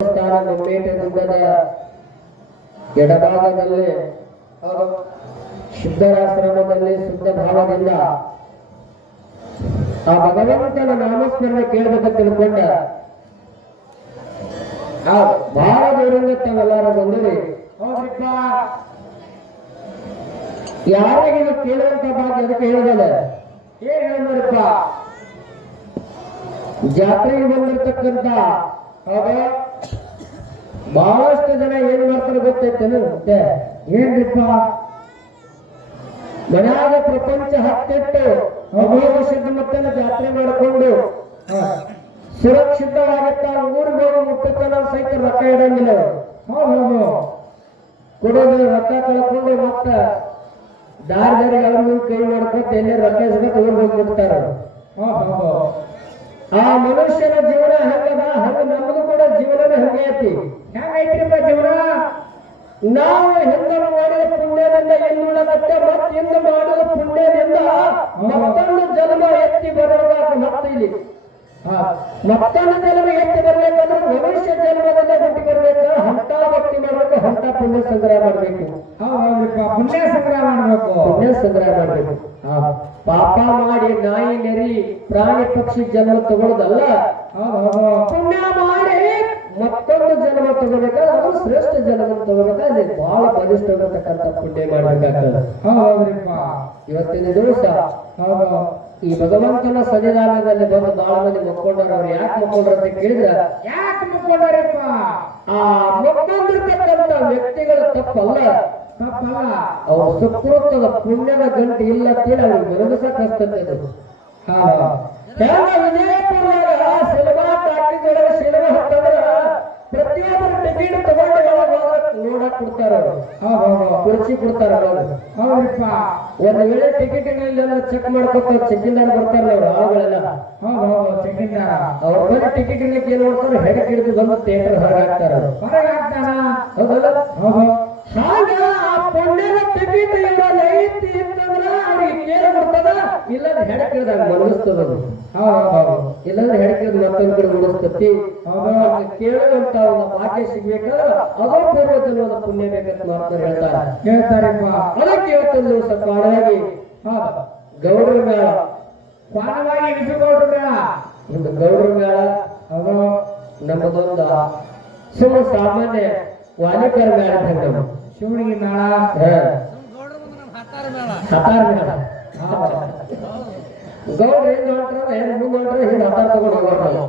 ದೇವಸ್ಥಾನ ಮುಮ್ಮೇಟದಿಂದ ಎಡಭಾಗದಲ್ಲಿ ಶುದ್ಧರಾಶ್ರಮದಲ್ಲಿ ಶುದ್ಧ ಭಾವದಿಂದ ಆ ಭಗವಂತನ ನಾಮಸ್ಮರಣೆ ಕೇಳಬೇಕ ತಿಳ್ಕೊಂಡ ಬಹಳ ದೂರಿಂದ ತಾವೆಲ್ಲರೂ ಬಂದಿರಿ. ಇದು ಕೇಳುವಂತ ಭಾಗ್ಯ ಅದಕ್ಕೆ ಹೇಳಿದಲ್ಲ ಏನ್ ಹೇಳಿದ್ರಪ್ಪ? ಜಾತ್ರೆಗೆ ಬಂದಿರ್ತಕ್ಕಂತ ಅವಾಗ ಬಹಳಷ್ಟು ಜನ ಏನ್ ಮಾಡ್ತಾರೆ ಗೊತ್ತೈತೆ ಮತ್ತೆ ಏನ್ರಿಪ್ಪ? ಮನೆಯಾಗ ಪ್ರಪಂಚ ಹತ್ತಿಟ್ಟು ಅಮೋಘ ಸಿದ್ಧಮತ್ತನ ಜಾತ್ರೆ ಮಾಡಿಕೊಂಡು ಸುರಕ್ಷಿತವಾಗಿತ್ತ ಊರಿಗೆ ಹೋಗಿ ನಾವು ಸಹಿತ ರೊಕ್ಕ ಇಡಂಗಿಲ್ಲ. ಹೌದು ಕೊಡೋದು ರೊಕ್ಕ ಕಳ್ಕೊಂಡು ಮತ್ತ ದಾರಿ ದಾರಿಗೆ ಅವ್ರಿಗೆ ಕೈ ಮಾಡ್ಕೊತ ಎಲ್ಲೇ ರೊಕ್ಕ ಇಸ್ಬೇಕು ಊರಿಗೆ ಹೋಗಿ ಮುಟ್ತಾರ ಆ ಮನುಷ್ಯನ ಜೀವನ ಹಂಗದ? ಹಂಗ ನಮ್ಮದು ಕೂಡ ಜೀವನನೇ ಹಂಗೆ ಐತಿ ಹೆಂಗೈತ್ರಿಪ್ಪ ಜೀವನ. ನಾವು ಹಿಂದೆ ಮಾಡಿದ ಪುಣ್ಯದಿಂದ ಎನ್ನುವುದಕ್ಕೆ ಮತ್ತೆ ಮತ್ತಿಂದ ಮಾಡಿದ ಪುಣ್ಯದಿಂದ ಮತ್ತೊಂದು ಜನ್ಮ ಎತ್ತಿ ಬರಬೇಕು ಮತ್ತೆ ಇಲ್ಲಿ. ಮತ್ತೊಂದು ಜನ್ಮ ಎತ್ತಿ ಬರ್ಬೇಕಂದ್ರೆ ಮನುಷ್ಯ ಜನ್ಮದಲ್ಲೇ ಹುಟ್ಟಿ ಬರ್ಬೇಕು ಹಂತ ಭಕ್ತಿ ಮಾಡಬೇಕು ಹಂತ ಪುಣ್ಯ ಸಂಗ್ರಹ ಮಾಡಬೇಕು. ಪುಣ್ಯ ಸಂಗ್ರಹ ಮಾಡಬೇಕು. ಪುಣ್ಯ ಸಂಗ್ರಹ ಮಾಡ್ಬೇಕು. ಪಾಪ ಮಾಡಿ ನಾಯಿ ನೆರಿ ಪ್ರಾಣಿ ಪಕ್ಷಿ ಜನ್ಮ ತಗೊಳ್ಳೋದಲ್ಲ ಪುಣ್ಯ ಮಾಡಿ ಮತ್ತೊಂದು ಜನ್ಮ ತಗೋಬೇಕಾದ್ರೆ ಅದು ಶ್ರೇಷ್ಠ ಜನ್ಮ ತಗೋಬೇಕಾದ್ರೆ ಬಹಳ ಬಲಿಷ್ಠವಾಗಿರ್ತಕ್ಕಂಥ ಪುಣ್ಯ ಮಾಡ್ಬೇಕಾಗ್ತದೆ. ಹೌದ್ರಿಪ್ಪ. ಇವತ್ತಿನ ದಿವಸ ಈ ಭಗವಂತನ ಸನ್ನಿಧಾನದಲ್ಲಿ ಬಂದು ಬಹಳ ಮಂದಿ ಮಕ್ಕೊಂಡವ್ರು ಅವ್ರು ಯಾಕೆ ಮಕ್ಕೊಂಡ್ರು ಅಂತ ಕೇಳಿದ್ರೆ ಯಾಕೆ ಮುಕ್ಕೊಂಡಾರಪ್ಪ ಆ ಮಕ್ಕೊಂಡಿರ್ತಕ್ಕಂಥ ವ್ಯಕ್ತಿಗಳ ತಪ್ಪಲ್ಲ. ತಪ್ಪಲ್ಲ. ಅವ್ರ ಸುಕೃತದ ಪುಣ್ಯದ ಗಂಟೆ ಇಲ್ಲ ಅಂತೇಳಿ ಅವ್ರಿಗೆ ಮನಗಸಕ್ ಹಸ್ತದೆ ಅದು ಸಿನಿಮಾ ಟಾಕೀಸ್ ಒಳಗೆ ಸಿನಿಮಾ ಹತ್ತಂದ್ರ ಪ್ರತಿಯೊಬ್ಬರು ಟಿಕೆಟ್ ತಗೊಂಡು ನೋಡಕ್ ಕೊಡ್ತಾರ ಕುರ್ಚಿ ಕೊಡ್ತಾರ ಅವ್ರು. ಹೌದ್ರಿಪ್ಪ ಒಂದ್ ವೇಳೆ ಟಿಕೆಟ್ ಇಲ್ಲ ಚೆಕ್ ಮಾಡ್ಕೊತ ಚೆಕ್ಕಿಂದ ಬರ್ತಾರ ಅವ್ರು ಆಳುಗಳೆಲ್ಲ. ಚೆಕ್ಕಿಂದಾರ. ಅವ್ರ ಬಂದು ಟಿಕೆಟ್ ಏನ್ ಮಾಡ್ತಾರೆ? ಹೆಡ್ ಹಿಡಿದು ಬಂದು ಥಿಯೇಟರ್ ಹೊರಗೆ ಹಾಕ್ತಾರ ಅವ್ರು. ಹೊರಗೆ ಹಾಕ್ತಾನ ಹೌದಲ್ಲ? ಹೌದು. ಹಾಗ ಆ ಪುಣ್ಯದ ಟಿಕೆಟ್ ಇರೋಲ್ಲ ಐತಿ ಅಂತಂದ್ರ ಅವ್ರಿಗೆ ಕೇಳ ಬರ್ತದ? ಇಲ್ಲಾಂದ್ರೆ ಹೆಡ್ ಕೇಳ್ದಾಗ ಮನಸ್ತದ ಇಲ್ಲಾಂದ್ರೆ ಹೆಡ್ ಕೇಳಿದ್ ಮತ್ತೊಂದ್ ಕಡೆ ಹೌದು ಕೇಳುವಂತ ಒಂದು ಭಾಗ್ಯ ಸಿಗ್ಬೇಕಾದ್ರೆ ಅದೋ ಪೂರ್ವ ಜನ್ಮದ ಪುಣ್ಯ ಬೇಕಂತ ಮಾತ್ರ ಹೇಳ್ತಾರೆ. ಹೇಳ್ತಾರಪ್ಪ. ಅದಕ್ಕೆ ಇವತ್ತೊಂದು ದಿವಸ ಹೌದು ಗೌಡ್ರ ಮೇಳ. ಕ್ವಾಣವಾಗಿ ಎನಿಸಿಕೊಂಡ್ರು ಬೇಡ ಒಂದು ಗೌಡ್ರ ಮೇಳ. ನಮ್ಮದೊಂದು ಸುಮ್ಮ ಸಾಮಾನ್ಯ ವಾಲಿಕರ ಮೇಳ ನಮ್ಮ. ಶಿವನಿಗೆ ಮೇಳ ಹಾ. ಹತಾರ ಮೇಳ ಗೌಡ್ರ ಏನ್ ಹೊಂಟ್ರ ಏನ್ ಮುಂದ್ ಹೊಂಟ್ರ ಹಿಂದ್ ಹತ್ತಾರ ತಗೊಂಡು.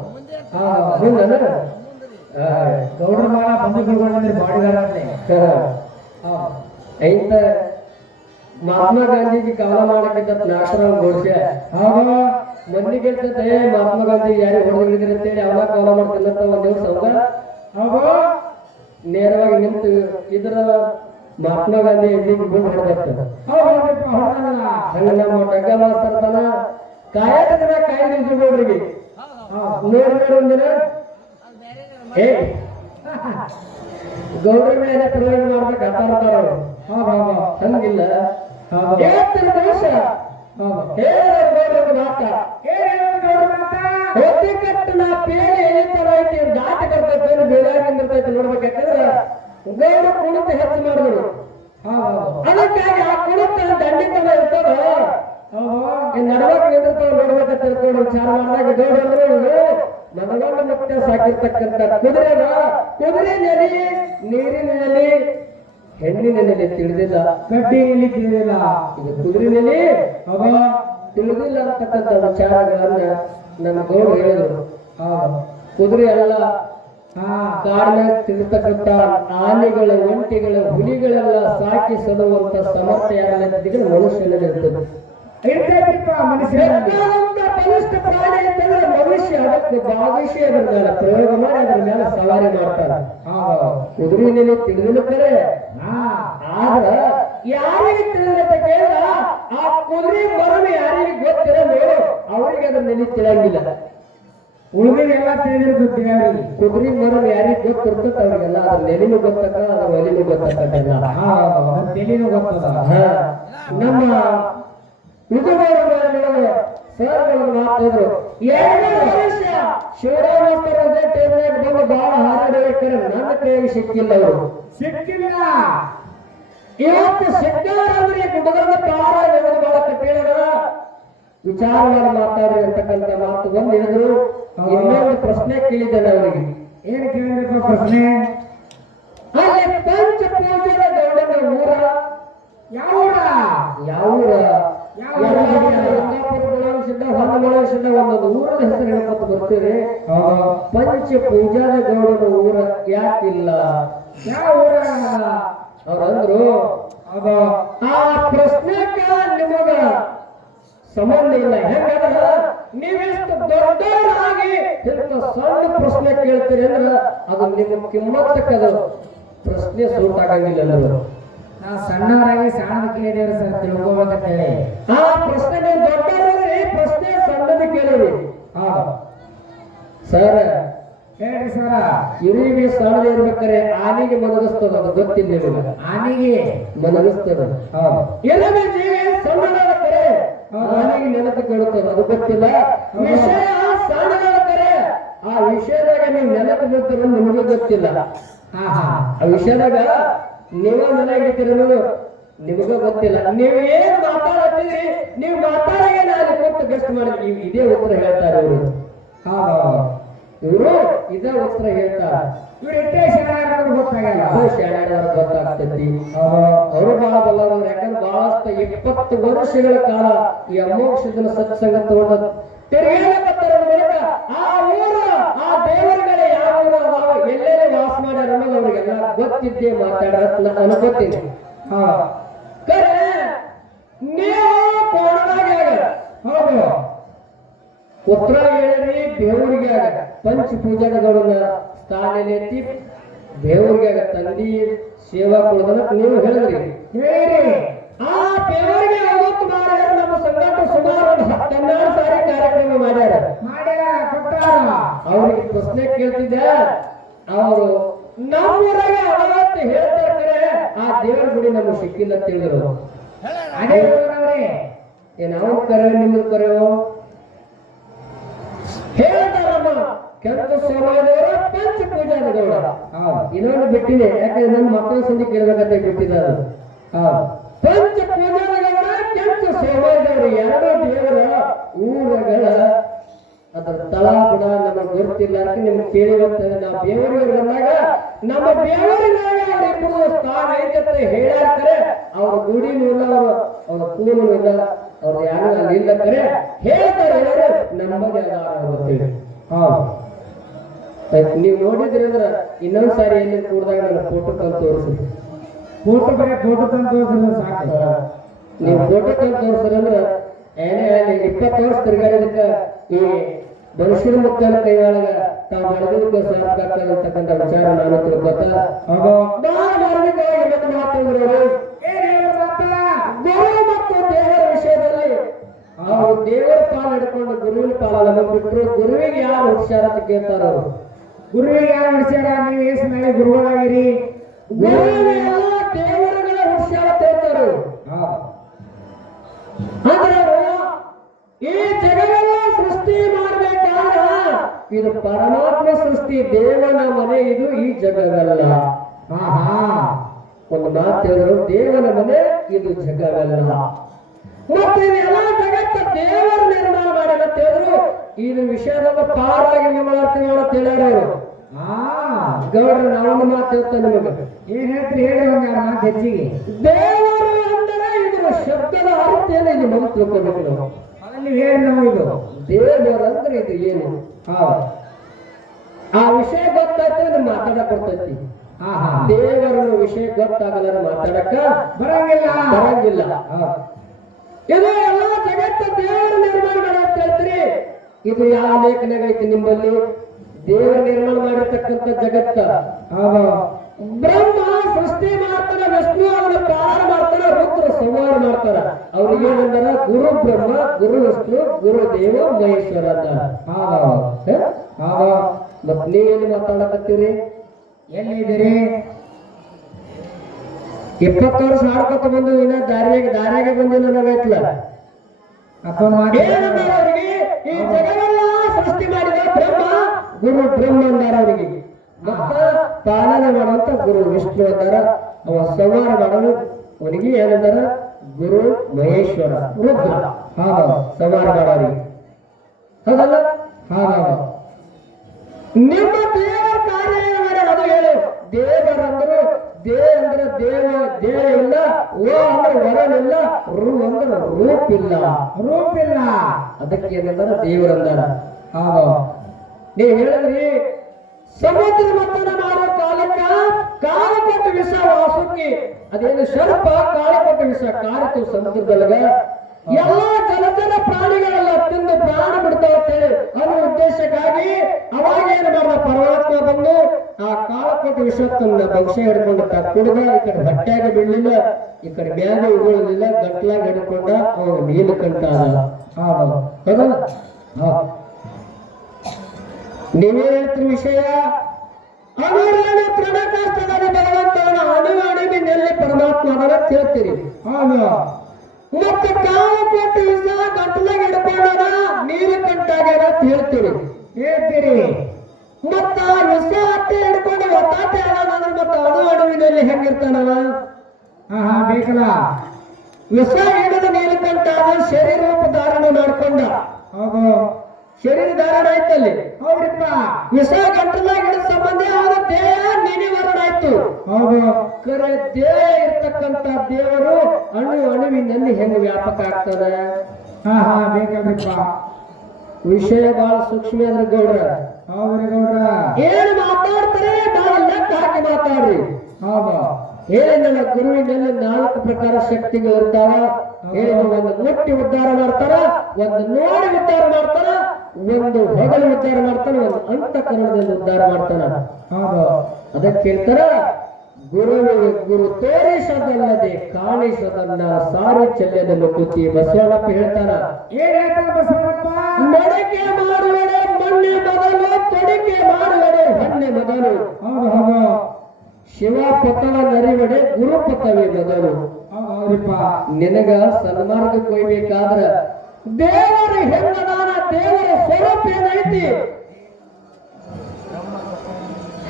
ಗೌಡ್ರ ಮೇಳ ಬಂದು ಬಿಡ್ಕೊಂಡ್ರೆ ಮಾಡಿದಾರ ಐತ ಮಹಾತ್ಮ ಗಾಂಧೀಜಿ ಕಾಲ ಮಾಡಕ್ಕಿಂತ ನಾಶರಾಮ್ ಗೋಡ್ಸೆ ಹೌದು. ಮಂದಿಗೆ ಮಹಾತ್ಮ ಗಾಂಧಿ ಯಾರಿಗೆ ಹೊಡೆದಿದ್ರೆ ಅಂತೇಳಿ ಅವಾಗ ಕಾಲ ಮಾಡ್ತಿಲ್ಲ ಒಂದ್ ದಿವಸ ಹೌದಾ? ಹೌದು. ನೇರವಾಗಿ ನಿಂತು ಇದ್ರ ಮಹಾತ್ಮ ಗಾಂಧಿ ಎದ್ದಿಗೆ ಬಿಟ್ಟು ಹೊಡೆದಿರ್ತಾರೆ ಹಂಗ ನಮ್ಮ ಕಾಯಕದ ಕಾಯಿ ನಿಲ್ಸಿಬೋಡ್ರಿಗೆ ಹೌದು ನೋಡ್ ನೋಡ್ ಒಂದಿನ. ಏ ಗೌರಿ ಮೇಲೆ ಪ್ರಯೋಗ ಮಾಡ್ಬೇಕು ಅಂತ ಅವ್ರು. ಅವರು ಹಾ ಹಂಗಿಲ್ಲ. ಹೇಳ್ತಾರೆ ಮನುಷ್ಯ. ಗೌರವ ಗೌಡ್ರ ಮಾತ ಹೊತ್ತಿ ಕಟ್ಟು ನಾ ಪೇಲಿ ಎಲ್ಲಿ ತರ ಐತಿ ದಾಟಿ ಬರ್ತೈತೆ ಬೇರೆ ನಿಂದಿರ್ತೈತೆ ನೋಡ್ಬೇಕಾದ್ರೆ ಗೌಡ ಕುಣಿತ ಹೆಚ್ಚು ಅದಕ್ಕಾಗಿ ಆ ಕುಣಿತ ದಂಡಿತನ ಇರ್ತದ ನಡವಕ್ ನಿಂದಿರ್ತಾವ ನೋಡ್ಬೇಕ ತಿಳ್ಕೊಂಡು ವಿಚಾರ ಮಾಡಿದಾಗ ಗೌಡ ಅಂದ್ರೆ ಮನಗಂಡ ಮತ್ತೆ ಸಾಕಿರ್ತಕ್ಕಂಥ ಕುದುರೆನ, ಕುದುರೆ ನೆಲೆ, ನೀರಿನ ನೆಲೆ, ಹೆಣ್ಣಿನ ನೆಲೆ ತಿಳಿದಿಲ್ಲ. ಗಡ್ಡಿ ಇಲ್ಲಿ ತಿಳಿದಿಲ್ಲ. ಇದು ಕುದುರೆ ನೆಲೆ ತಿಳಿದಿಲ್ಲ ಅಂತಕ್ಕಂಥ ವಿಚಾರಗಳನ್ನ ನನ್ನ ಗೌಡ ಹೇಳಿದ್ರು. ಹೌದು ಕುದುರೆ ಅಲ್ಲ ಹಾ ಕಾಡಿನ ತಿರುತಕ್ಕಂಥ ಆನೆಗಳ ಒಂಟಿಗಳ ಹುಲಿಗಳೆಲ್ಲ ಸಾಕಿ ಸಲುವಂತ ಸಮರ್ಥ ಯಾರಿದ್ರೆ ಮನುಷ್ಯನಲ್ಲಿ ಇರ್ತದೆ. ಬಲಿಷ್ಠ ಪ್ರಾಣಿ ಅಂತಂದ್ರೆ ಮನುಷ್ಯ ಅದಕ್ಕೆ ಭಾಗವಹಿಸಿ ಅದರ ಮೇಲೆ ಪ್ರಯೋಗ ಮಾಡಿ ಅದರ ಮೇಲೆ ಸವಾರಿ ಮಾಡ್ತಾರೆ. ಕುದುರೆ ತಿಳಿದಿರುತ್ತಾರೆ ಹಾ. ಆದ್ರ ಯಾರಿಗೆ ತಿಳಿದಂತ ಕೇಳಿದ ಆ ಕುದುರೆ ಬರಲು ಯಾರಿಗೆ ಗೊತ್ತಿರಲು ಅವರಿಗೆ ಅದ್ರ ನೆಲೆ ತಿಳಿಯಂಗಿಲ್ಲ. ಉಳಿದಿಗೆಲ್ಲ ತಿಳಿದಿರ್ತೈತಿ ಯಾರಿಗೆ ಕುದುರೆ ಬರಲು ಯಾರಿಗೆ ಗೊತ್ತಿರ್ತದೆ ಅವ್ರಿಗೆಲ್ಲ. ಅದ್ರ ನೆಲೆನೂ ಗೊತ್ತಕ್ಕ ಅದ್ರ ಒಲಿನೂ ಗೊತ್ತಕ್ಕಲ್ಲ ಹೌದು ತೆಲಿನೂ ಗೊತ್ತದ. ನಮ್ಮ ವಿಜಯವಾಡ ಸರ್ಗಳು ಮಾತಾಡಿದ್ರು ಎರಡನೇ ಮನುಷ್ಯ ಶಿವರಾಮ ಮಾಸ್ತರ್ ಅದೇ ಟೈಮ್ನಾಗ ಬಂದು ಬಹಳ ಹಾರಾಡಬೇಕಾದ್ರೆ ನನ್ನ ಕೈಗೆ ಸಿಕ್ಕಿಲ್ಲ ಅವರು. ಸಿಕ್ಕಿಲ್ಲ. ಇವತ್ತು ಸಿಕ್ಕಾರಂದ್ರೆ ಗುಡ್ಡದ ಪಾರ ಎಳೆದು ಬಹಳ ಕಟ್ಟಿದ ವಿಚಾರ ಮಾಡಿ ಮಾತಾಡ್ರಿ ಅಂತಕ್ಕಂಥ ಮಾತು ಬಂದು ಹೇಳಿದ್ರು. ಇನ್ನೊಂದು ಪ್ರಶ್ನೆ ಕೇಳಿದ್ದೇನೆ ಅವರಿಗೆ. ಏನು ಕೇಳಿದ್ರು ಪ್ರಶ್ನೆ? ಅಲ್ಲಿ ಪಂಚ ಪೂಜರ ಗೌಡನ ಊರ. ಯಾವ ಯಾವೂರ? ಯಾವ ಊರ ಯಾವ ಎಲ್ಲ ಊರ? ಗಂಗಾಪುರ ಬಳಸಿದ್ದ ಹೊನ್ನ ಬಳಸಿದ್ದ ಒಂದೊಂದು ಊರದ ಹೆಸರು ಹೇಳ್ಕೊತ ಬರ್ತೀರಿ. ಹೌದು. ಪಂಚ ಪೂಜಾದ ಗೌಡನ ಊರ ಯಾಕಿಲ್ಲ? ಯಾವ ಊರ? ಅವ್ರಂದ್ರು. ಆ ಪ್ರಶ್ನೆ ನಿಮಗ ಸಂಬಂಧ ಇಲ್ಲ. ಹೆಂಗಂದ್ರ ನೀವೆಷ್ಟು ದೊಡ್ಡವರಾಗಿ ಇಂಥ ಸಣ್ಣ ಪ್ರಶ್ನೆ ಕೇಳ್ತೀರಿ ಅಂದ್ರ ಅದು ನಿಮ್ಮ ಕಿಮ್ಮತ್ತಕ್ಕದ ಪ್ರಶ್ನೆ ಸೂಟ್ ಆಗಂಗಿಲ್ಲ ಎಲ್ಲರೂ. ನಾವು ಸಣ್ಣವರಾಗಿ ಸಣ್ಣ ಕೇಳಿದೇವ್ರಿ ಸರ್ ತಿಳ್ಕೊಬೇಕಂತ ಹೇಳಿ ಆ ಪ್ರಶ್ನೆ ನೀವು ಪ್ರಶ್ನೆ ಸಣ್ಣದ ಕೇಳಿರಿ. ಹಾ. ಸರ ಇರುವಿಗೆ ಸಣ್ಣದ ಇರ್ಬೇಕಾರೆ ಆನೆಗೆ ಮನಗಿಸ್ತದ ಅದು ಗೊತ್ತಿಲ್ಲ ನಿಮಗೆ. ಆನೆಗೆ? ಮನಗಿಸ್ತದ ಹೌದು. ಇರುವೆ ಜೀವಿ ಸಣ್ಣದಾದ ಕರೆ ಆನೆಗೆ ನೆನಪು ಕೇಳುತ್ತದೆ ಅದು ಗೊತ್ತಿಲ್ಲ. ವಿಷಯ ಸಣ್ಣದಾದ ಕರೆ ಆ ವಿಷಯದಾಗ ನೀವು ನೆನಪು ಬೀಳ್ತೀರ ನಿಮಗೆ ಗೊತ್ತಿಲ್ಲ. ಹಾ ಹಾ. ಆ ವಿಷಯದಾಗ ನೀವ ನೆನ ಹಿಡಿತೀರ ಅನ್ನೋದು ಗೊತ್ತಿಲ್ಲ. ನೀವು ಏನ್ ಮಾತಾಡ್ತೀರಿ ನೀವು ಮಾತಾಡಗೆ ನಾನು ಕೊಟ್ಟು ಗೆಸ್ಟ್ ಮಾಡಿ ನೀವು ಇದೇ ಉತ್ತರ ಹೇಳ್ತಾರೆ ಹಾ ಹೌದು. ಇವರು ಇದೇ ಉತ್ತರ ಹೇಳ್ತಾರೆ. ಇವ್ರು ಎಷ್ಟೇ ಚೆನ್ನಾಗಿ ಗೊತ್ತಾಗಲ್ಲ. ಶಾಣ್ಯಾರ ಗೊತ್ತಾಗ್ತೈತಿ. ಅವರು ಬಹಳ ಬಲ್ಲವರು ಯಾಕಂದ್ರೆ ಬಹಳಷ್ಟು ಇಪ್ಪತ್ತು ವರ್ಷಗಳ ಕಾಲ ಈ ಅಮೋಕ್ಷದ ಸತ್ಸಂಗ ತಗೊಂಡ ತಿರುಗಾಡಕತ್ತಾರ ಮೂಲಕ ಆ ಊರು ಆ ದೇವರುಗಳ ಯಾವ ಎಲ್ಲೆಲ್ಲಿ ವಾಸ ಮಾಡ್ಯಾರ ಅನ್ನೋದು ಅವ್ರಿಗೆಲ್ಲ ಗೊತ್ತಿದ್ದೇ ಮಾತಾಡ್ರ ಅಂತ ನಾನು ಹಾ. ಕರೆ ನೀವು ಕೊಡದಾಗ ಹೌದು. ಉತ್ತರ ಹೇಳಿರಿ ಬೇವರಿಗೆ ಪಂಚ ಪೂಜನಗಳನ್ನ ಸ್ಥಾನ ದೇವರಿಗೆ ಬೇವರಿಗೆ ತಂದಿ ಸೇವಾ ಕೊಡೋದನ್ನ ನೀವು ಹೇಳಿದ್ರಿ. ಹೇಳಿರಿ ಆ ದೇವರಿಗೆ ಅವತ್ತು ಮಾಡ್ಯಾರ ನಮ್ಮ ಸಂಘಟ ಸುಮಾರು ಒಂದು ಹತ್ತೆರಡು ಸಾರಿ ಕಾರ್ಯಕ್ರಮ ಮಾಡ್ಯಾರ. ಅವ್ರಿಗೆ ಪ್ರಶ್ನೆ ಕೇಳ್ತಿದ್ದ. ಅವರು ನಮ್ಮೂರಾಗ ಅವತ್ತು ಹೇಳ್ತಾರೆ ಆ ದೇವರ ಗುಡಿ ನಮಗೆ ಸಿಕ್ಕಿಲ್ಲ ಅಂತ ಹೇಳಿದ್ರು. ಅದೇ ಊರವ್ರಿ. ಏನ್ ಅವ್ನ ಕರೆಯೋ ನಿಮ್ಗೆ ಕರೆಯೋ? ಕೆಂಪು ಸಮಾಜದವರ ಪಂಚ ಹೌದು. ಇನ್ನೊಂದು ಬಿಟ್ಟಿದೆ. ಯಾಕಂದ್ರೆ ನನ್ನ ಮಕ್ಕಳ ಸಂಧಿ ಕೇಳ್ಬೇಕಂತ ಬಿಟ್ಟಿದ್ದಾರೆ. ಪಂಚ ಪೂಜಾರಿಗಳ ಕೆಟ್ಟ ಸಮಾಜದವರು ಎರಡು ದೇವರ ಊರಗಳ ಅದರ ತಳ ಗುಣ ನಮಗೆ ಗೊತ್ತಿಲ್ಲ ಅಂತ ನಿಮ್ಗೆ ಕೇಳಿ ನಾವು ಬೇವರಿಗೆ ಬಂದಾಗ ನಮ್ಮ ಬೇವರಿನಾಗ ಅವ್ರಿಬ್ಬರು ಸ್ಥಾನ ಐತಂತ ಹೇಳ್ಯಾರ್ತಾರೆ ಅವ್ರ ಗುಡಿ ಇಲ್ಲ ಅವ್ರ ಅವ್ರ ಕೂಲು ಇಲ್ಲ ಅವ್ರ ಯಾರು ಅಲ್ಲಿ ಇಲ್ಲ ಕರೆ ಹೇಳ್ತಾರೆ ನಮ್ಮದೇ ಅದಾರ ಗೊತ್ತಿಲ್ಲ ಆಯ್ತು, ನೀವು ನೋಡಿದ್ರಿ ಅಂದ್ರೆ ಇನ್ನೊಂದ್ ಸಾರಿ ಎಲ್ಲಿ ಕೂಡಿದಾಗ ನನ್ನ ಫೋಟೋ ತಂದು ತೋರಿಸಿ. ಫೋಟೋ ಬರೀ ಫೋಟೋ ತಂದು ತೋರಿಸಿದ್ರೆ ಸಾಕು. ನೀವು ಫೋಟೋ ತಂದು ತೋರಿಸಿದ್ರೆ ಅಂದ್ರೆ ಏನೇ ಆಗಲಿ ಇಪ್ಪತ್ತು ವರ್ಷ ತಿರುಗಾಡಿದಕ್ಕೆ ಈ ಮನುಷ್ಯರ ಮುಕ್ತನ ಕೈ ಒಳಗ ತಾವು ಬೆಳೆದಿದ್ದಕ್ಕೆ ಸಾರ್ಥಕ ಅಂತಕ್ಕಂಥ ವಿಚಾರ ನಾನು ತಿಳ್ಕೊತ ಗುರು ಮತ್ತು ದೇವರ ವಿಷಯದಲ್ಲಿ ಆ ದೇವರ ಪಾಲ ಹಿಡ್ಕೊಂಡು ಗುರುವಿನ ಪಾಲ ನಮಗೆ ಬಿಟ್ಟರು ಗುರುವಿಗೆ ಯಾರು ಹುಷಾರ ಅಂತ ಕೇಳ್ತಾರ? ಅವರು ಗುರುವಿಗೆ ಯಾರು ಹುಡ್ಸ್ಯಾರ ನೀವು ಏಸು ನಾಳೆ ಗುರುಗಳಾಗಿರಿ ದೇವರುಗಳ ತೇಳ್ತಾರೆ ಹೌದು. ಅಂದ್ರೆ ಈ ಜಗವೆಲ್ಲ ಸೃಷ್ಟಿ ಮಾಡ್ಬೇಕಾದ್ರ ಇದು ಪರಮಾತ್ಮ ಸೃಷ್ಟಿ, ದೇವನ ಮನೆ, ಇದು ಈ ಜಗವಲ್ಲ. ಆಹಾ. ಒಂದು ಮಾತು ಹೇಳಿದ್ರು, ದೇವನ ಮನೆ, ಇದು ಜಗವಲ್ಲ. ಮತ್ತೆ ಎಲ್ಲಾ ಜಗತ್ತು ದೇವರು ನಿರ್ಮಾಣ ಮಾಡ್ಯಾನ ಅಂತ ಹೇಳಿದ್ರು. ಇದು ವಿಷಯದಾಗ ಪಾರಾಗಿ ಮಾಡ್ತೀವಿ ಅಂತ ಹೇಳ್ಯಾರ ಹಾ ಗೌಡ್ರ ನಾನು ಮಾತು ಹೇಳ್ತಾನೆ ನಿಮಗೆ. ಏನ್ ಹೇಳ್ತೀರಿ? ಹೇಳಿ ಒಂದು ಮಾತು ಹೆಚ್ಚಿಗೆ. ದೇವರು ಅಂದರೆ ಇದರ ಶಬ್ದದ ಅರ್ಥ ಏನು ಇದು ನಮ್ಗೆ ತಿಳ್ಕೊಬೇಕು ನಾವು ನೀವು ಹೇಳಿ ನಾವು ಇದು. ದೇವರು ಅಂದ್ರೆ ಇದು ಏನು? ಹೌದು ಆ ವಿಷಯ ಗೊತ್ತಾಯ್ತು ಮಾತಾಡಕ್ ಬರ್ತೈತಿ. ಹಾ ಹಾ ದೇವರ ವಿಷಯ ಗೊತ್ತಾಗಲ್ಲ ಮಾತಾಡಕ ಬರಂಗಿಲ್ಲ. ಬರಂಗಿಲ್ಲ. ಇದು ಎಲ್ಲ ಜಗತ್ತು ದೇವರು ನಿರ್ಮಾಣ ಹೇಳ್ತೀರಿ ಇದು ಯಾವ ಲೇಖನಾಗ ಐತಿ ನಿಮ್ಮಲ್ಲಿ ದೇವರು ನಿರ್ಮಾಣ ಮಾಡಿರ್ತಕ್ಕಂಥ ಜಗತ್ತ. ಬ್ರಹ್ಮ ಸೃಷ್ಟಿ ಮಾಡ್ತಾರ ವಿಷ್ಣು ಅವನ ಪ್ರಾರಂಭ ಮಾಡ್ತಾರ ರುದ್ರ ಸಂಹಾರ ಮಾಡ್ತಾರ ಏನಂದಾರ ಗುರು ಬ್ರಹ್ಮ, ಗುರು ವಿಷ್ಣು, ಗುರು ದೇವ, ಮಹೇಶ್ವರ ಅಂತ. ಹಾವ ಹಾವ ಮತ್ ಮಾತಾಡಕತ್ತೀರಿ? ಎಲ್ಲಿದ್ದೀರಿ? ಇಪ್ಪತ್ತು ವರ್ಷ ಆಡ್ಕೊತ ಬಂದು ಇನ್ನ ದಾರಿಯಾಗ ದಾರಿಯಾಗ ಬಂದಿಲ್ಲ ನಾವೈತ್ಲ ಅಪ್ಪ ಮಾಡಿ ಅವ್ರಿಗೆ? ಈ ಜಗವೆಲ್ಲ ಸೃಷ್ಟಿ ಮಾಡಿದ ಬ್ರಹ್ಮ ಗುರು ಬ್ರಹ್ಮ ಅಂದಾರ ಅವರಿಗೆ. ಮತ್ತ ಪಾಲನೆ ಮಾಡುವಂತ ಗುರು ವಿಷ್ಣು ಅಂದಾರ. ಅವ ಸಂಹಾರ ಮಾಡಲು ಅವನಿಗೆ ಏನಂದಾರ ಗುರು ಮಹೇಶ್ವರ. ರುದ್ರ ಹಾಗ ಸಂಹಾರ ಮಾಡೋರಿಗೆ. ಹೌದಲ್ಲ? ಹಾ ನಿಮ್ಮ ದೇವರ ಕಾರ್ಯ ಅದು ಹೇಳು. ದೇವರಂದ್ರು ದೇ ಅಂದ್ರೆ ದೇವ ದೇವ ಇಲ್ಲ ಓ ಅಂದ್ರೆ ವರನಿಲ್ಲ ರು ಅಂದ್ರೆ ರೂಪಿಲ್ಲ. ರೂಪಿಲ್ಲ. ಅದಕ್ಕೆ ಏನಂದ್ರೆ ದೇವರಂದಾರ ನೀವು ಹೇಳಿದ್ರಿ ಸಮುದ್ರ ಮಥನ ಮಾಡೋ ಕಾಲಕ್ಕ ಕಾಲ ಕೊಟ್ಟು ವಿಷ ವಾಸುಕಿ. ಅದೇನು ಸ್ವಲ್ಪ ಕಾಲ ಕೊಟ್ಟು ವಿಷ. ಕಾರಿತು ಸಮುದ್ರದೊಳಗ ಎಲ್ಲ ಜಲಚರ ಪ್ರಾಣಿಗಳೆಲ್ಲ ತಿಂದು ಪ್ರಾಣ ಬಿಡ್ತಾ ಇರ್ತೇವೆ ಅನ್ನೋ ಉದ್ದೇಶಕ್ಕಾಗಿ ಅವಾಗ ಏನು ಮಾಡಿದ ಪರಮಾತ್ಮ ಬಂದು ಆ ಕಾಲ ವಿಶ್ವತ್ತನ್ನ ಭಕ್ಷ್ಯ ಹಿಡ್ಕೊಂಡು ಕುಡಿದ ಈ ಕಡೆ ಬಟ್ಟೆಯಾಗ ಬೀಳಲಿಲ್ಲ ಈ ಕಡೆ ಬೇಗ ಉಗುಳಲಿಲ್ಲ ಗಟ್ಲಾಗ ಹಿಡ್ಕೊಂಡ ಅವನು ನೀಲು ಕಂಟ ಹೌದಲ್ಲ ನೀವೇ ಹೇಳ್ತೀರಿ ವಿಷಯ? ಅನುರಾಣಿ ಪ್ರಣಕಾಷ್ಟದಲ್ಲಿ ಭಗವಂತನ ಅನುರಾಣಿ ಅಣುವಿನಲ್ಲಿ ಪರಮಾತ್ಮ ಅವರ ಕೇಳ್ತೀರಿ. ಹೌದು. ಮತ್ತೆ ಕಾವು ಕೊಟ್ಟು ವಿಷ ಗಂಟಲಾಗ ಹಿಡ್ಕೊಂಡಾರ ನೀರು ಕಂಟಾಗ್ಯಾರ ಅಂತ ಹೇಳ್ತೀರಿ? ಹೇಳ್ತೀರಿ. ಮತ್ತ ವಿಷ ಅತ್ತೆ ಹಿಡ್ಕೊಂಡು ಒತ್ತಾಟೆ ಹೇಳೋದಂದ್ರೆ ಮತ್ತೆ ಅಣು ಅಣುವಿನಲ್ಲಿ ಹೆಂಗಿರ್ತಾನಲ್ಲ ಹಾ ಹಾ ಬೇಕಲ್ಲ. ವಿಷ ಹಿಡಿದ ಕಂಟಾದ ಶರೀರ ರೂಪ ಧಾರಣೆ ಮಾಡ್ಕೊಂಡ. ಹೌದು. ಶರೀರ ಧಾರಣ ಆಯ್ತಲ್ಲಿ? ಹೌದಪ್ಪ ವಿಷ ಗಂಟಲಾಗ ಹಿಡಿದ ಸಂಬಂಧ ಅವರ ದೇಹ ಆಯ್ತು ಹೌದು. ಕರೆ, ದೇಹ ಇರ್ತಕ್ಕಂತ ದೇವರು ಅಣು ಅಣುವಿನಲ್ಲಿ ಹೆಂಗ್ ವ್ಯಾಪಕ ಆಗ್ತದೆ? ಹಾ ಹಾ ವಿಷಯ ಬಹಳ ಸೂಕ್ಷ್ಮ ಅದ್ರ ಗೌಡ್ರ. ಹೌದ್ರಿ ಗೌಡ್ರ. ಏನು ಮಾತಾಡ್ತಾರೆ ಬಹಳ ಲೆಕ್ಕ ಹಾಕಿ ಮಾತಾಡ್ರಿ. ಹೌದು. ಹೇಳಿದ ಗುರುವಿನಲ್ಲಿ ನಾಲ್ಕು ಪ್ರಕಾರ ಶಕ್ತಿಗಳು ಇರ್ತಾವ. ಹೇಳಿದ ಒಂದು ಮುಟ್ಟಿ ಉದ್ಧಾರ ಮಾಡ್ತಾರ ಒಂದು ನೋಡಿ ಉದ್ಧಾರ ಮಾಡ್ತಾರ ಒಂದು ಹೊಗಲು ಉದ್ಧಾರ ಮಾಡ್ತಾರ ಒಂದು ಅಂತಃಕರಣದಲ್ಲಿ ಉದ್ಧಾರ ಮಾಡ್ತಾನ ಅದಕ್ಕೆ ಹೇಳ್ತಾರ ಗುರುವಿಗೆ ಗುರು ತೋರಿಸದಲ್ಲದೆ ಕಾಣಿಸದನ್ನ ಸಾರಿ ಚೆಲ್ಲದನ್ನು ಕೂತಿ ಬಸವಣ್ಣಪ್ಪ ಹೇಳ್ತಾರ. ಏನ್ ಹೇಳ್ತಾನೆ ಬಸವಣ್ಣಪ್ಪ? ಮಡಕೆ ಮಾಡುವಡೆ ಮಣ್ಣೆ ಮೊದಲು ತೊಡಿಕೆ ಮಾಡುವಡೆ ಹಣ್ಣೆ ಹೌದು ಶಿವ ಪತನ ನರಿವಡೆ ಗುರು ಪತವೇ ಮೊದಲು. ಹೌದು ನಿನಗ ಸನ್ಮಾರ್ಗ ಕೊಯ್ಬೇಕಾದ್ರ ದೇವರ ಹೆಂಗದಾನ ದೇವರ ಸ್ವರೂಪ ಏನೈತಿ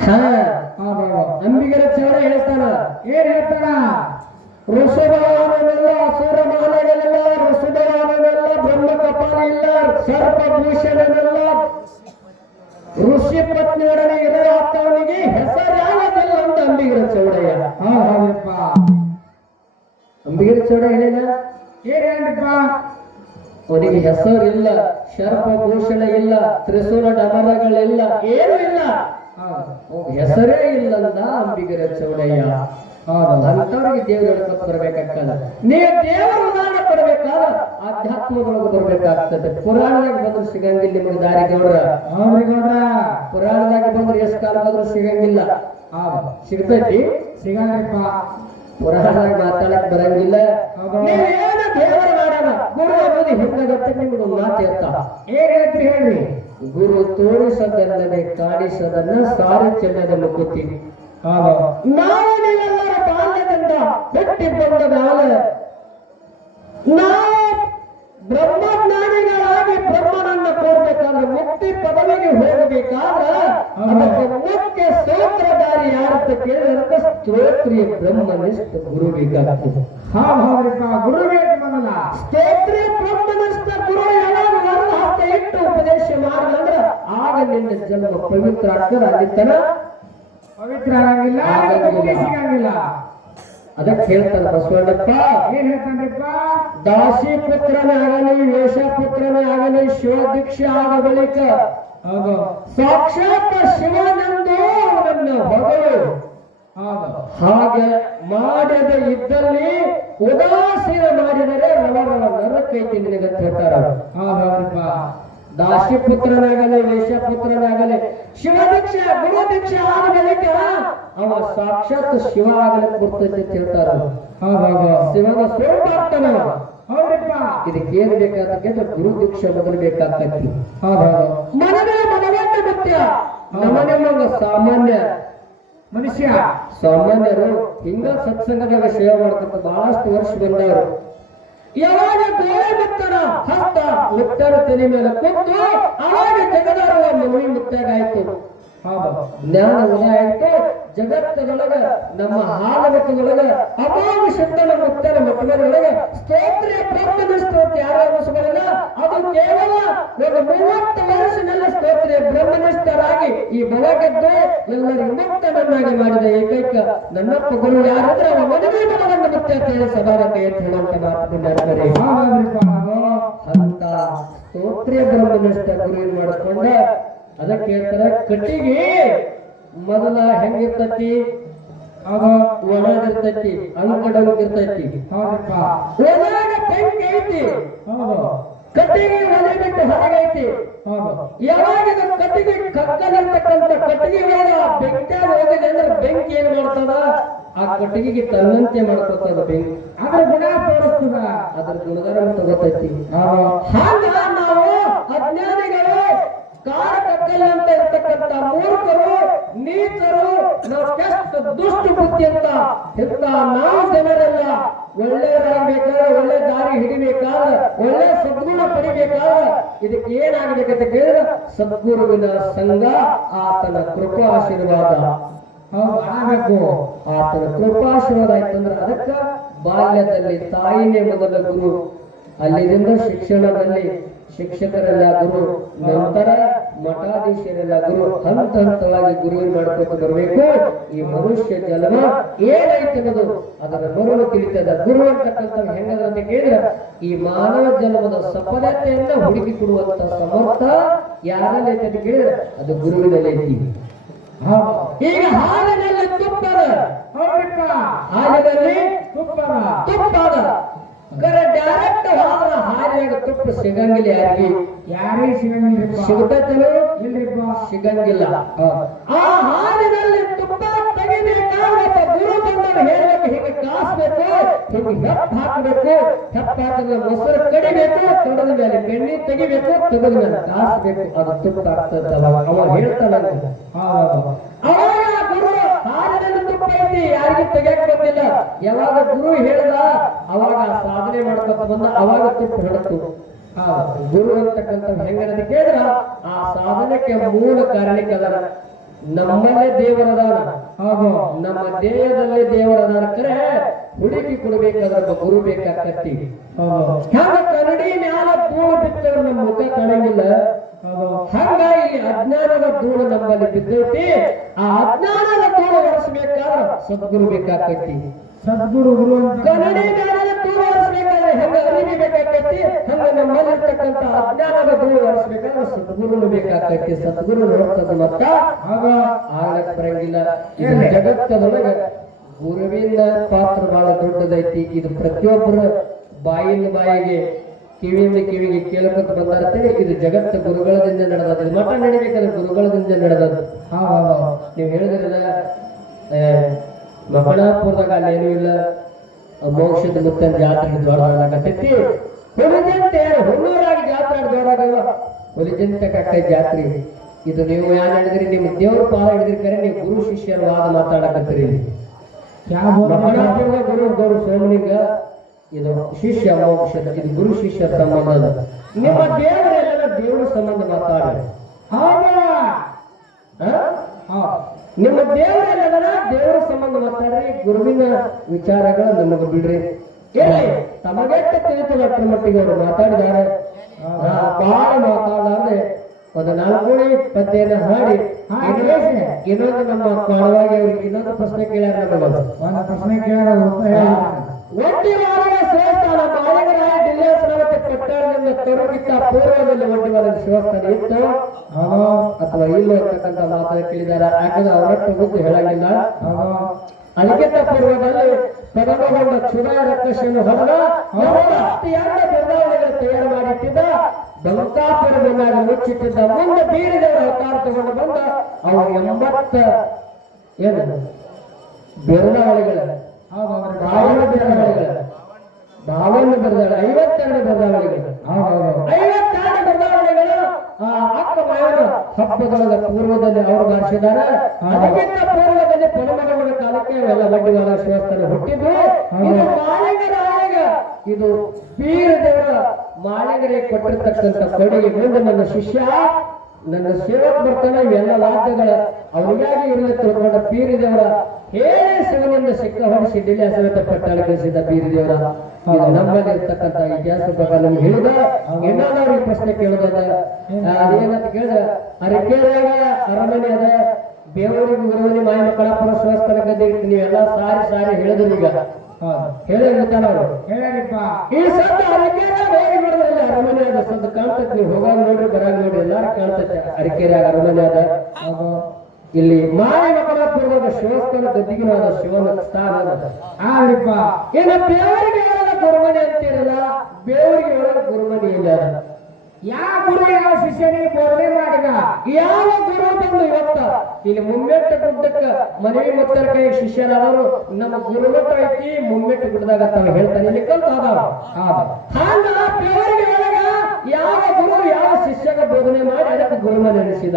ಹಾ. ಅಂಬಿಗರ ಚೌಡ ಹೇಳ್ತಾನ. ಏನ್ ಹೇಳ್ತಾನ? ಋಷಭವಾನನೆಲ್ಲ ಅಸುರಮಾನಗಳೆಲ್ಲ ಋಷಭವಾನನೆಲ್ಲ ಬ್ರಹ್ಮ ಕಪಾಲ ಇಲ್ಲ ಸರ್ಪಭೂಷಣನೆಲ್ಲ. ಋಷಿ ಪತ್ನಿಯೊಡನೆ ಇರದ ಹೆಸರಾಗದಿಲ್ಲ ಅಂತ ಅಂಬಿಗರ ಚೌಡಯ್ಯ. ಹಾ ಹೌದಪ್ಪ ಅಂಬಿಗರ ಚೌಡ ಹೇಳಿದ? ಏನ್ ಹೇಳ್ರಿಪ್ಪ ಅವನಿಗೆ ಹೆಸರಿಲ್ಲ, ಸರ್ಪಭೂಷಣ ಇಲ್ಲ ತ್ರಿಶೂರ ಡಮರಗಳಿಲ್ಲ, ಏನೂ ಇಲ್ಲ. ಹೆಸರೇ ಇಲ್ಲಂದ ಅಂಬಿಗರ ಚೌಡಯ್ಯ ಹೌದು. ಅಂತವ್ರಿಗೆ ದೇವರ ಬರ್ಬೇಕಾಗ್ತದ ನೀವು ದೇವರ ಉದಾಹರಣೆ ಕೊಡಬೇಕಾದ ಆಧ್ಯಾತ್ಮದೊಳಗೆ ಬರ್ಬೇಕಾಗ್ತದೆ. ಪುರಾಣದಾಗ ಬಂದ್ರೆ ಸಿಗಂಗಿಲ್ಲ ನಿಮಗೆ ದಾರಿ ಗೌಡ್ರ. ಪುರಾಣದಾಗ ಬಂದ್ರೆ ಎಷ್ಟು ಕಾಲ ಬಂದ್ರು ಸಿಗಂಗಿಲ್ಲ. ಹೌದು. ಸಿಗ್ತೈತಿ? ಸಿಗಂಗಪ್ಪ ಪುರಾಣದಾಗ ಮಾತಾಡಕ್ ಬರಂಗಿಲ್ಲ. ಹೌದು. ದೇವರ ಮಾಡೋಣ ಗುರು ಅನ್ನೋದು ಹಿಂದಾಗತ್ತೆ ನಿಮ್ಗೆ ಮಾತು ಇರ್ತ ಏನ್ ಹೇಳ್ರಿ? ಗುರು ತೋರಿಸದಲ್ಲದೆ ಕಾಣಿಸದನ್ನ ಸಾರಿ ಚೆನ್ನದ ಮುಕ್ಕುತ್ತೀನಿ ಹೌದು ನಾವು ನೀವೆಲ್ಲರ ಬಾಲ್ಯದಿಂದ ಹುಟ್ಟಿ ಬಂದ ಮೇಲೆ ನಾವು ಬ್ರಹ್ಮಜ್ಞಾನಿಗಳಾಗಿ ಬ್ರಹ್ಮನನ್ನ ಕೋರ್ಬೇಕಾದ್ರೆ ಮುಕ್ತಿ ಪದವಿಗೆ ಹೋಗಬೇಕಾದ್ರೆ ಅದಕ್ಕೆ ಮುಖ್ಯ ಸ್ತೋತ್ರಧಾರಿ ಯಾರಂತ ಕೇಳಿದ್ರೆ ಸ್ತೋತ್ರಿಯ ಬ್ರಹ್ಮನಿಷ್ಠ ಗುರು ಬೇಕಾಗ್ತದೆ ಹಾ ಹಾ ಗುರು ಬೇಕು ಮೊದಲ. ಸ್ತೋತ್ರಿಯ ಬ್ರಹ್ಮನಿಷ್ಠ ಗುರು ಯಾವಾಗ ವರದ ಹಸ್ತ ಇಟ್ಟು ಉಪದೇಶ ಮಾಡಿದ್ರೆ ಆಗ ನಿನ್ನ ಜನ್ಮ ಪವಿತ್ರ ಆಗ್ತದೆ ಅಲ್ಲಿ ತನ ಪವಿತ್ರ ಆಗಿಲ್ಲ ಸಿಗಂಗಿಲ್ಲ ಅದಕ್ಕೆ ಹೇಳ್ತಾನೆ ಬಸವಣ್ಣಪ್ಪ. ಏನ್ ಹೇಳ್ತಾನ್ರಿಪ್ಪ ದಾಸಿ ಪುತ್ರನೇ ಆಗಲಿ ವೇಷ ಪುತ್ರನೇ ಆಗಲಿ ಶಿವ ದೀಕ್ಷೆ ಆದ ಬಳಿಕ ಸಾಕ್ಷಾತ್ ಶಿವನೆಂದು ನನ್ನ ಹೊಗಳು ಹಾಗೆ ಮಾಡದೆ ಇದ್ದಲ್ಲಿ ಉದಾಸೀನ ಮಾಡಿದರೆ ರವರವ ನರಕೈತಿ ನಿನಗೆ ಹೇಳ್ತಾರ. ಹೌದು ಹೌದ್ರಿಪ್ಪ ದಾಸಿ ಗುರುದೀಕ್ಷ ವೇಷ ಪುತ್ರನಾಗಲಿ ಶಿವ ದೀಕ್ಷೆ ಗುರು ದೀಕ್ಷೆ ಆದ ಬಳಿಕ ಅವ ಸಾಕ್ಷಾತ್ ಶಿವ ಆಗಲಿ ಬರ್ತೈತೆ ಅಂತ ಹೇಳ್ತಾರ. ಶಿವನ ಸ್ವರೂಪ ಆಗ್ತಾನ ಇದಕ್ಕೆ ಏನ್ ಬೇಕಾದ ಗುರು ದೀಕ್ಷೆ ಮೊದಲು ಬೇಕಾಗ್ತೈತಿ ಮನವೇ ಮನವಂತ ಮುಖ್ಯ ನಮ್ಮನೆಲ್ಲ ಸಾಮಾನ್ಯ ಮನುಷ್ಯ, ಸಾಮಾನ್ಯರು ಹಿಂಗ ಸತ್ಸಂಗದಾಗ ಸೇವೆ ಮಾಡ್ತಕ್ಕಂಥ ಬಹಳಷ್ಟು ವರ್ಷ ಬಂದವರು. ಯಾವಾಗ ಬೇರೆ ಮುತ್ತನ ಹಸ್ತ ಮುತ್ತರ ತೆನೆ ಮೇಲೆ ಕುಂತು ಅವಾಗ ಜಗದಾರುವ ಮಗುವಿ ಮುತ್ತಾಗಾಯ್ತು ಜ್ಞಾನ ಉದಯ ಆಯ್ತು. ಜಗತ್ತದೊಳಗ ನಮ್ಮ ಹಾಲವತ್ತದೊಳಗ ಅಮೋಘ ಶಬ್ದನ ಮುಕ್ತರ ಮಕ್ಕಳೊಳಗ ಸ್ತೋತ್ರ ಬ್ರಹ್ಮನಿಷ್ಠ ಯಾರು ಅನ್ನಿಸಬಲ್ಲ ಅದು ಕೇವಲ ಒಂದು ಮೂವತ್ತು ವರ್ಷನೆಲ್ಲ ಸ್ತೋತ್ರ ಬ್ರಹ್ಮನಿಷ್ಠರಾಗಿ ಈ ಬೆಳಗದ್ದು ಎಲ್ಲರಿಗೂ ಮುಕ್ತನನ್ನಾಗಿ ಮಾಡಿದ ಏಕೈಕ ನನ್ನಪ್ಪ ಗುರು ಯಾರಂದ್ರೆ ಅವ ಮನವಿ ಮನವನ್ನು ಅಂತ ಸದಾನ ಕೈ ಎತ್ತಿ ಹೇಳುವಂತ ಮಾತು ಮಾಡ್ತಾರೆ ಹೌದ್ರಿಪ್ಪ ಅದು ಅಂತ ಸ್ತೋತ್ರ ಬ್ರಹ್ಮನಿಷ್ಠ ಗುರು ಏನ್ ಮಾಡ್ಕೊಂಡ? ಅದಕ್ಕೆ ಹೇಳ್ತಾರೆ, ಕಟ್ಟಿಗೆ ಮೊದಲ ಹೆಂಗಿರ್ತತಿ? ಅವ ಒಣಗಿರ್ತೈತಿ ಅಂಕಡಂಗಿರ್ತೈತಿ ಹೌದ್ರಿಪ್ಪ ಒಳಗ ಬೆಂಕಿ ಐತಿ. ಹೌದು. ಕಟ್ಟಿಗೆ ಒಲೆ ಬಿಟ್ಟು ಹೊರಗೈತಿ ಯಾವಾಗ ಕಟ್ಟಿಗೆ ಕಕ್ಕಲಿರ್ತಕ್ಕಂಥ ಕಟ್ಟಿಗೆ ಮೇಲೆ ಬೆಂಕಿಯಾಗ ಹೋಗಿದೆ ಅಂದ್ರೆ ಬೆಂಕಿ ಏನ್ ಮಾಡ್ತದ? ಆ ಕಟ್ಟಿಗೆಗೆ ತನ್ನಂತೆ ಮಾಡ್ಕೊತದ ಬೆಂಕಿ. ಅದ್ರ ಗುಣ ತೋರಿಸ್ತದ? ಅದ್ರ ಗುಣಗಾರ ತಗೋತೈತಿ ಹಾಗ ನಾವು ಅಜ್ಞಾನಿಗಳು ಕಾರ ಕಕ್ಕಲ್ಲಂತ ಇರ್ತಕ್ಕಂಥ ಮೂರ್ಖರು ನೀಚರು ನಾವು ದುಷ್ಟ ಬುದ್ಧಿ ಅಂತ ನಾವು ಜನರೆಲ್ಲ ಒಳ್ಳೆಯದಾಗಬೇಕಾದ್ರೆ ಒಳ್ಳೆ ದಾರಿ ಹಿಡಿಬೇಕಾದ ಒಳ್ಳೆ ಸದ್ಗುಣ ಪಡಿಬೇಕಾದ್ರೆ ಇದಕ್ಕೆ ಏನಾಗಬೇಕಂತ ಕೇಳಿದ್ರೆ, ಸದ್ಗುರುವಿನ ಸಂಘ, ಆತನ ಕೃಪಾಶೀರ್ವಾದ ಹೌದು, ಆಗಬೇಕು. ಆತನ ಕೃಪಾಶೀರ್ವಾದ ಆಯ್ತಂದ್ರೆ ಅದಕ್ಕ ಬಾಲ್ಯದಲ್ಲಿ ತಾಯಿನೇ ಮೊದಲ ಗುರು. ಅಲ್ಲಿದಿಂದ ಶಿಕ್ಷಣದಲ್ಲಿ ಶಿಕ್ಷಕರೆಲ್ಲ ಗುರು. ನಂತರ ಮಠಾಧೀಶರೆಲ್ಲ ಗುರು ಹಂತ ಹಂತವಾಗಿ ಗುರು ಮಾಡ್ಕೊಂಡು ಬರಬೇಕು. ಈ ಮನುಷ್ಯ ಜನ್ಮ ಏನೈತೆ ಅನ್ನೋದು ಅದರ ಮರುಳು ತಿಳಿತದ. ಗುರು ಅಂತಕ್ಕಂಥ ಹೆಂಗದ ಕೇಳಿದ್ರೆ, ಈ ಮಾನವ ಜನ್ಮದ ಸಫಲತೆಯನ್ನ ಹುಡುಕಿ ಕೊಡುವಂತ ಸಮರ್ಥ ಯಾರಲ್ಲಿ ಐತೆ ಅಂತ ಕೇಳಿದ್ರೆ, ಅದು ಗುರುವಿನಲ್ಲಿ ಹೌದು ಈಗ ಹಾಲಿನಲ್ಲಿ ತುಪ್ಪದ. ಹಾಲಿನಲ್ಲಿ ತುಪ್ಪದ ತುಪ್ಪದ. ಕರೆ ಡೈರೆಕ್ಟ್ ಹೋದ್ರ ಹಾದಿಯಾಗ ತುಪ್ಪ ಸಿಗಂಗಿಲ್ಲ ಯಾರಿಗೆ? ಯಾರೇ ಸಿಗಂಗಿಲ್ಲ ಸಿಗ್ತೈತೇನೋ ಇಲ್ರಿಪ್ಪ. ಸಿಗಂಗಿಲ್ಲ. ಆ ಹಾಲಿನಲ್ಲಿ ತುಪ್ಪ ತೆಗಿಬೇಕಾದ್ರೆ ಗುರು ಬಂದವರು ಹೇಳಬೇಕು ಹೀಗೆ ಕಾಸ್ಬೇಕು ಹೀಗೆ ಹೆಪ್ಪ ಹಾಕಬೇಕು. ಹೆಪ್ಪ ಹಾಕಿದ್ರೆ ಮೊಸರು ಕಡಿಬೇಕು ತೊಡದ ಮೇಲೆ ಬೆಣ್ಣೆ ತೆಗಿಬೇಕು ತೊಡದ ಮೇಲೆ ಕಾಸ್ಬೇಕು. ಅದು ತುಪ್ಪ ಆಗ್ತದಲ್ಲ. ಅವ ಹೇಳ್ತಾನಂತ. ಹೌದು. ಅವಾಗ ಗುರು ಹಾಲಿನಲ್ಲಿ ತುಪ್ಪ ಐತಿ ಯಾರಿಗೆ ತೆಗಿಯಕ್ ಯಾವಾಗ ಗುರು ಹೇಳ್ದ, ಅವಾಗ ಸಾಧನೆ ಮಾಡ್ಕೊತ ಬಂದ ಅವಾಗ ತುಪ್ಪ ಹೊಡತು ಆ ಗುರು ಅಂತಕ್ಕಂಥ ಹೆಂಗನದ ಕೇಳಿದ್ರ, ಆ ಸಾಧನಕ್ಕೆ ಮೂಲ ಕಾರಣಕ್ಕೆ ಅದರ ನಮ್ಮಲ್ಲೇ ದೇವರದಾನ ಹಾಗೂ ನಮ್ಮ ದೇಹದಲ್ಲೇ ದೇವರದಾನ ಕರೆ, ಹುಡುಕಿ ಕೊಡಬೇಕಾದ್ರೆ ಗುರು ಬೇಕಾಗತ್ತಿ. ಹ್ಯಾಂಗ ಕನ್ನಡಿ ಮ್ಯಾಲ ಧೂಳು ಬಿತ್ತವ್ರು ನಮ್ಮ ಮುಖ ಕಾಣಂಗಿಲ್ಲ. ಹಂಗ ಇಲ್ಲಿ ಅಜ್ಞಾನದ ಧೂಳು ನಮ್ಮಲ್ಲಿ ಬಿದ್ದೈತಿ. ಆ ಒರೆಸ್ಬೇಕಾದ್ರೆ ಸದ್ಗುರು ಬೇಕಾಕತ್ತಿ. ಸದ್ಗುರು ಗುರು ಹೆಂಗ ಹಂಗ ನಮ್ಮಲ್ಲಿರ್ತಕ್ಕಂಥ ಅಜ್ಞಾನದ ಸದ್ಗುರು ಸದ್ಗುರು ನೋಡ್ತದ ಮತ್ತ ಬರಂಗಿಲ್ಲ. ಇದು ಜಗತ್ತದೊಳಗ ಗುರುವಿನ ಪಾತ್ರ ಬಹಳ ದೊಡ್ಡದೈತಿ. ಇದು ಪ್ರತಿಯೊಬ್ಬರ ಬಾಯಿಂದ ಬಾಯಿಗೆ ಕಿವಿಯಿಂದ ಕಿವಿಗೆ ಕೇಳ್ಕೊತ ಬಂದಾರ್ತೇನೆ ಇದು ಜಗತ್ತ ಗುರುಗಳದಿಂದ ನಡೆದದ್ದು. ಇದು ಮಠ ನಡಿಬೇಕಾದ್ರೆ ಗುರುಗಳದಿಂದ ನಡೆದದ್ದು. ಹಾ ನೀವು ಹೇಳಿದ್ರಲ್ಲ ಮಕ್ಕಳಾಪುರದಾಗ ಅಲ್ಲಿ ಏನೂ ಇಲ್ಲ. ಮೋಕ್ಷದ ಮುತ್ತನ ಜಾತ್ರೆ ದೊಡ್ಡದಾಗತ್ತೈತಿ ಹುಲಿಜಂತೆ ಹುಲ್ಲೂರಾಗಿ ಜಾತ್ರೆ ದೊಡ್ಡಾಗಲ್ಲ ಹುಲಿಜಂತೆ ಕಟ್ಟ ಜಾತ್ರೆ. ಇದು ನೀವು ಯಾರು ಹೇಳಿದ್ರಿ? ನಿಮ್ಮ ದೇವ್ರ ಪಾಲ ಹಿಡಿದ್ರಿ ಕರೆ ನೀವು ಗುರು ಶಿಷ್ಯರ ವಾದ ಮಾತಾಡಕತ್ತೀರಿ ಮಕ್ಕಳಾಪುರದ ಗುರು ಗೌರು ಸೋಮನಿಗ ಇದು ಶಿಷ್ಯ ಮೋಕ್ಷದ ಇದು ಗುರು ಶಿಷ್ಯ ಸಂಬಂಧ. ನಿಮ್ಮ ದೇವರೆಲ್ಲ ದೇವರ ಸಂಬಂಧ ಮಾತಾಡ್ರಿ. ಹೌದಾ? ಹಾ? ನಿಮ್ಮ ದೇವರ ದೇವರ ಸಂಬಂಧ ಮಾತಾಡ್ರಿ ಗುರುವಿನ ವಿಚಾರಗಳ ನಮಗೆ ಬಿಡ್ರಿ. ಕೇಳಿ ತಮಗೆಟ್ಟ ತಿಳಿತದ ಅಷ್ಟರ ಮಟ್ಟಿಗೆ ಅವರು ಮಾತಾಡಿದ್ದಾರೆ? ಆ, ಬಹಳ ಮಾತಾಡಲಾರ್ದೆ. ಒಂದು ನಾಲ್ಕು ಪದ್ಯನ ಹಾಡಿ ಇನ್ನೊಂದು ನಮ್ಮ ಕಾಳವಾಗಿ ಅವ್ರಿಗೆ ಇನ್ನೊಂದು ಪ್ರಶ್ನೆ ಕೇಳ್ಯಾರ ಒಂದು ಪ್ರಶ್ನೆ ಕೇಳೋದು ಉತ್ತರ ಶ್ರೇಷ್ಠ ಬಾಳಿಗರಾಯ ತೊರಗಿದ್ದ ಪೂರ್ವದಲ್ಲಿ ಒಡ್ಡಿವಾರದ ಶಿವಸ್ಥಾನ ಇತ್ತು. ಅಥವಾ ಇಲ್ಲ ಇರ್ತಕ್ಕಂಥ ಮಾತನ್ನು ಕೇಳಿದ್ದಾರೆ. ಯಾಕಂದ್ರೆ ಅವರಟ್ಟು ಬುದ್ಧಿ ಹೇಳಂಗಿಲ್ಲ. ಅದಕ್ಕಿಂತ ಪೂರ್ವದಲ್ಲಿ ಪದಮಗೊಂಡ ಚುನಾಯ ರಕ್ಕಸನ್ನು ಹೊಡೆದ ಎರಡು ತಯಾರು ಮಾಡಿಟ್ಟಿದ್ದ ಬಂಕಾಪುರ ಬಂದಾಗ ಮುಚ್ಚಿಟ್ಟಿದ್ದ ಮುಂದೆ ಬೀರಿದವರ ಅವತಾರ ತಗೊಂಡು ಬಂದ ಅವರು ಎಂಬತ್ತ ಏನು? ಬೆರದಾವಳಿಗಳ ಬಾವನ ಬೆರಳಾವಳಿಗಳ ಬಾವನ ಬೆರದಾವಳಿ ಐವತ್ತೆರಡು ಬೆರದಾವಳಿಗಳು ಹೌದು ಐವತ್ತೆರಡು ಬದಲಾವಣೆಗಳು ಅಕ್ಕ ಮಾಯನ ಹಬ್ಬದೊಳಗ ಪೂರ್ವದಲ್ಲಿ ಅವರು ಮಾಡಿಸಿದ್ದಾರೆ. ಅದಕ್ಕಿಂತ ಪೂರ್ವದಲ್ಲಿ ಪರಮಗೌಡ ಕಾಲಕ್ಕೆ ಎಲ್ಲ ಬಡ್ಡಿವಾದ ಶಿವಸ್ಥಾನ ಹುಟ್ಟಿದ್ರು ಇದು ಮಾಲಿಂಗರಾಯಗ ಇದು ಬೀರ ದೇವರ ಮಾಳಿಗರಿಗೆ ಕೊಟ್ಟಿರ್ತಕ್ಕಂಥ ಕೊಡುಗೆ. ಮುಂದೆ ನನ್ನ ಶಿಷ್ಯ ನನ್ನ ಸೇವಕ್ ಬರ್ತಾನೆ ಇವೆಲ್ಲ ವಾದ್ಯಗಳ ಅವರಿಗಾಗಿ ಇರಲಿ ತಿಳ್ಕೊಂಡ ಪೀರಿ ದೇವರ ಹೇಳಿ ಶಿವನಿಂದ ಸಿಕ್ಕ ಹೊಡಿಸಿ ಡಿಲ್ಲಿ ಸಮೇತ ಪಟ್ಟಾಳ ಕಳಿಸಿದ ಬೀರ ದೇವರ ಇದು ನಮ್ಮಲ್ಲಿ ಇರ್ತಕ್ಕಂಥ ಇತಿಹಾಸ ಪ್ರಕಾರ ನಮ್ಗೆ ಹೇಳಿದ ಇನ್ನೊಂದವ್ರಿಗೆ ಪ್ರಶ್ನೆ ಕೇಳೋದದ ಅದೇನಂತ ಕೇಳಿದ ಅರಕೇರಿಯಾಗ ಅರಮನೆ ಅದ ಬೇವೂರಿಗೆ ಗುರುವಲ್ಲಿ ಮಾಯ ಮಕ್ಕಳ ಪರಸ್ವಸ್ಥನ ಗದ್ದೆ. ನೀವೆಲ್ಲ ಸಾರಿ ಸಾರಿ ಹೇಳಿದ್ರು ಈಗ. ಹೇಳಿರ್ತಾನ ಅವರು ಈ ಸದ್ದ ಅರಕೇರಿಯಾಗ ಹೋಗಿ ಅರಮನೆ ನೀವು ಹೋಗಾಗ ನೋಡ್ರಿ ಬರಾಗ ನೋಡ್ರಿ, ಎಲ್ಲಾರು ಕಾಣ್ತೈತೆ ಅರಕೇರಿಯಾಗ ಅರಮನೆ ಅದ ಇಲ್ಲಿ ಮಾಯ ಮಕ್ಕಳ ಪೂರ್ವದ ಶಿವಸ್ಥಾನ ಗದ್ದಿಗಿನಾದ ಶಿವನ ಸ್ಥಾನ ಆರಿಪ್ಪ, ಏನ ಬೇವರಿಗೆ ಹೇಳದ ಗುರುಮನೆ ಅಂತೀರಲ್ಲ ಬೇವರಿಗೆ ಹೇಳದ ಗುರುಮನೆ ಇಲ್ಲ ಯಾವ ಗುರು ಯಾವ ಶಿಷ್ಯನಿಗೆ ಬೋಧನೆ ಮಾಡಿದ? ಯಾವ ಗುರು ಬಂದು ಇವತ್ತ? ಇಲ್ಲಿ ಮುಮ್ಮೆಟ್ಟ ಗುಡ್ಡಕ್ಕ ಮನವಿ ಮತ್ತರ ಕೈ ಶಿಷ್ಯರಾದವರು, ನಮ್ಮ ಗುರುಮಠ ಐತಿ, ಮುಮ್ಮೆಟ್ಟ ಗುಡ್ಡದಾಗ ತಾವು ಹೇಳ್ತಾನೆ ಇಲ್ಲಿ ಕಲ್ತಾದ ಹಾಗ ಬೇವರಿಗೆ ಹೇಳಗ ಯಾವ ಗುರು ಯಾವ ಶಿಷ್ಯನ ಬೋಧನೆ ಮಾಡಿ ಅದಕ್ಕೆ ಗುರುಮನೆ ನಡೆಸಿದ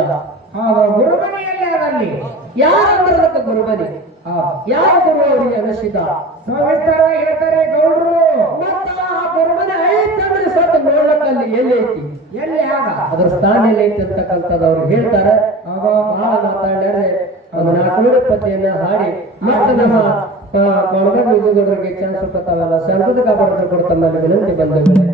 ಗುರುಮನೆಯಲ್ಲಿ ಯಾವ ಯಾರಂದ್ರೆ ಅದಕ್ಕೆ ಗುರುಮನೆ ಯಾವ ಗುರು ಅವರಿಗೆ ಅನಿಸಿದ ಹೇಳ್ತಾರೆ ಗೌಡರು. ಮತ್ತ ಆ ಗುರುಮನೆ ಐತಂದ್ರೆ ಸ್ವಲ್ಪ ನೋಡ್ಲಕ್ಕ ಅಲ್ಲಿ ಎಲ್ಲಿ ಐತಿ? ಎಲ್ಲಿ ಆಗ? ಅದ್ರ ಸ್ಥಾನ ಎಲ್ಲಿ ಐತಿ ಅಂತಕ್ಕಂಥದ್ದು ಅವ್ರು ಹೇಳ್ತಾರೆ. ಬಹಳ ನಾಲ್ಕುನೂರು ಪದ್ಯನ್ನ ಹಾಡಿ ಮತ್ತೆ ನಮ್ಮ ಕಾಂಗ್ರೆಸ್ ಚಾನ್ಸ್ ಕೊಡ್ತಾವಲ್ಲ ಸಂಸದ ಕಾಪಾಡಿಕೊಂಡು ತಮ್ಮಲ್ಲಿ ವಿನಂತಿ ಬಂಧುಗಳೇ